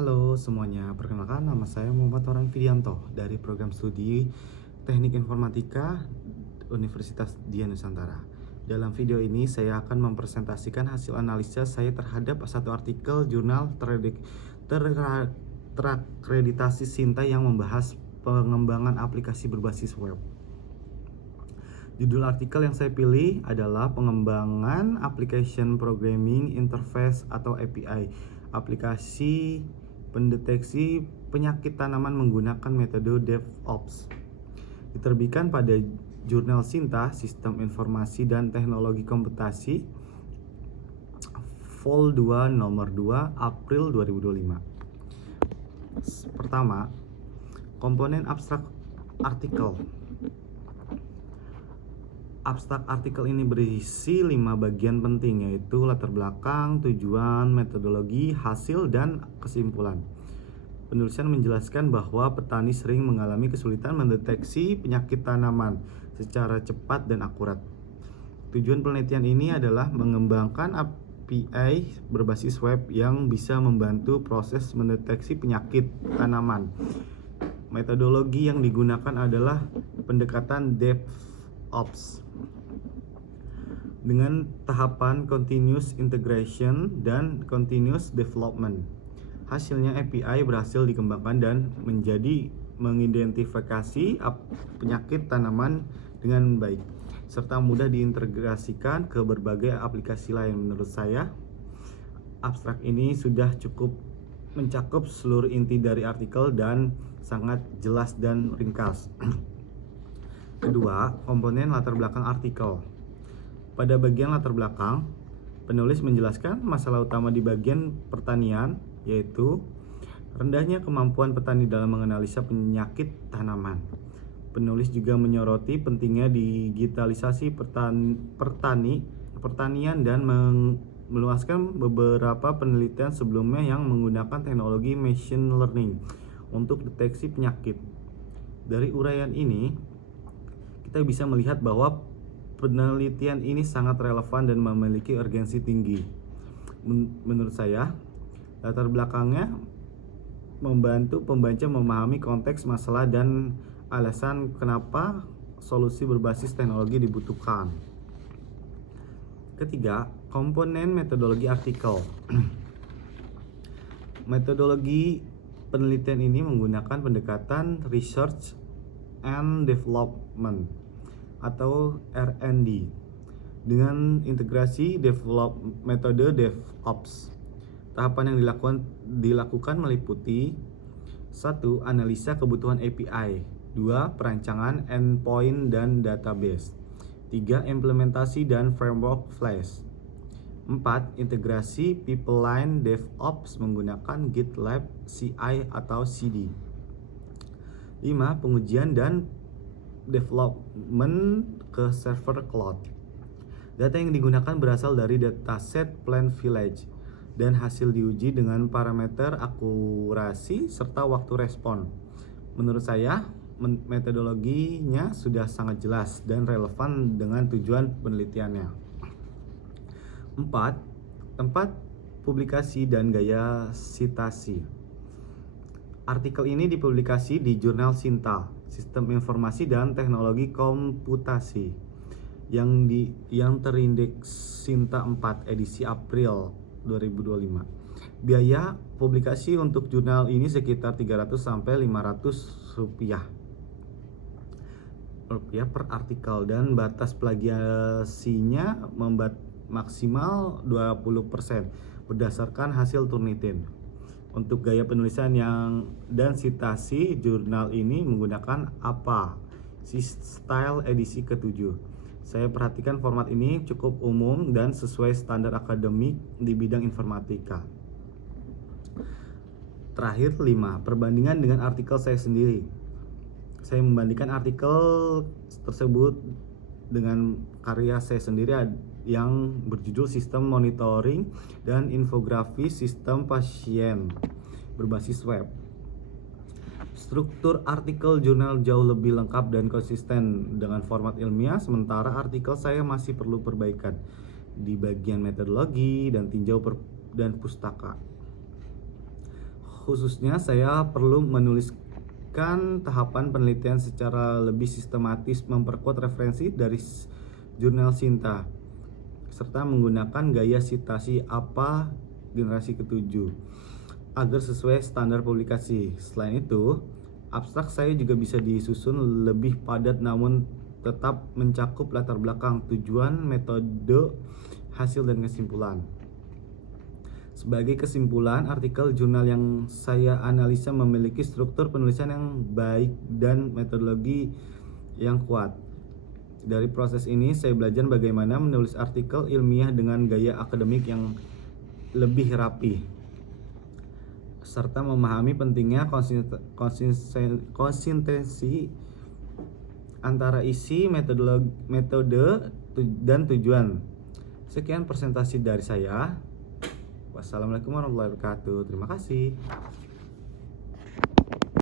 Halo semuanya, perkenalkan nama saya Muhammad Orhan Fidianto dari program studi Teknik Informatika Universitas Dian Nusantara. Dalam video ini saya akan mempresentasikan hasil analisa saya terhadap satu artikel jurnal terakreditasi Sinta yang membahas pengembangan aplikasi berbasis web. Judul artikel yang saya pilih adalah pengembangan Application Programming Interface atau API, aplikasi pendeteksi penyakit tanaman menggunakan metode DevOps. Diterbitkan pada Jurnal Sinta, Sistem Informasi dan Teknologi Komputasi, Vol 2 nomor 2 April 2025. Pertama, komponen abstrak artikel. Abstrak artikel ini berisi 5 bagian penting, yaitu latar belakang, tujuan, metodologi, hasil, dan kesimpulan. Penulisan menjelaskan bahwa petani sering mengalami kesulitan mendeteksi penyakit tanaman secara cepat dan akurat. Tujuan penelitian ini adalah mengembangkan API berbasis web yang bisa membantu proses mendeteksi penyakit tanaman. Metodologi yang digunakan adalah pendekatan DevOps dengan tahapan continuous integration dan continuous development. Hasilnya API berhasil dikembangkan dan menjadi mengidentifikasi penyakit tanaman dengan baik serta mudah diintegrasikan ke berbagai aplikasi lain. Menurut saya, abstrak ini sudah cukup mencakup seluruh inti dari artikel dan sangat jelas dan ringkas. Kedua, komponen latar belakang artikel. Pada bagian latar belakang, penulis menjelaskan masalah utama di bagian pertanian, yaitu rendahnya kemampuan petani dalam menganalisa penyakit tanaman. Penulis juga menyoroti pentingnya digitalisasi pertanian dan meluaskan beberapa penelitian sebelumnya yang menggunakan teknologi machine learning untuk deteksi penyakit. Dari uraian ini, kita bisa melihat bahwa penelitian ini sangat relevan dan memiliki urgensi tinggi. Menurut saya, latar belakangnya membantu pembaca memahami konteks masalah dan alasan kenapa solusi berbasis teknologi dibutuhkan. Ketiga, komponen metodologi artikel. Metodologi penelitian ini menggunakan pendekatan Research and Development atau R&D dengan integrasi metode DevOps. Tahapan yang dilakukan meliputi 1. Analisa kebutuhan API, 2. Perancangan endpoint dan database, 3. Implementasi dan framework Flash, 4. Integrasi pipeline DevOps menggunakan GitLab CI atau CD, 5. Pengujian dan development ke server cloud. Data yang digunakan berasal dari dataset Plant Village dan hasil diuji dengan parameter akurasi serta waktu respon. Menurut saya, metodologinya sudah sangat jelas dan relevan dengan tujuan penelitiannya. 4. Tempat publikasi dan gaya sitasi. Artikel ini dipublikasi di Jurnal Sinta, Sistem Informasi dan Teknologi Komputasi, yang terindeks Sinta 4 edisi April 2025. Biaya publikasi untuk jurnal ini sekitar 300 sampai 500 rupiah per artikel dan batas plagiasinya maksimal 20% berdasarkan hasil Turnitin. Untuk gaya penulisan dan sitasi, jurnal ini menggunakan APA Style edisi ke-7. Saya perhatikan format ini cukup umum dan sesuai standar akademik di bidang informatika. Terakhir, 5. Perbandingan dengan artikel saya sendiri. Saya membandingkan artikel tersebut dengan karya saya sendiri yang berjudul Sistem Monitoring dan Infografis Sistem Pasien berbasis web. Struktur artikel jurnal jauh lebih lengkap dan konsisten dengan format ilmiah, sementara artikel saya masih perlu perbaikan di bagian metodologi dan tinjau dan pustaka. Khususnya saya perlu menuliskan tahapan penelitian secara lebih sistematis, memperkuat referensi dari jurnal Sinta, serta menggunakan gaya citasi apa generasi ketujuh agar sesuai standar publikasi. Selain itu, abstrak saya juga bisa disusun lebih padat namun tetap mencakup latar belakang, tujuan, metode, hasil, dan kesimpulan. Sebagai kesimpulan, artikel jurnal yang saya analisa memiliki struktur penulisan yang baik dan metodologi yang kuat. Dari proses ini, saya belajar bagaimana menulis artikel ilmiah dengan gaya akademik yang lebih rapi, serta memahami pentingnya konsistensi antara isi, metode, dan tujuan. Sekian presentasi dari saya. Wassalamualaikum warahmatullahi wabarakatuh. Terima kasih.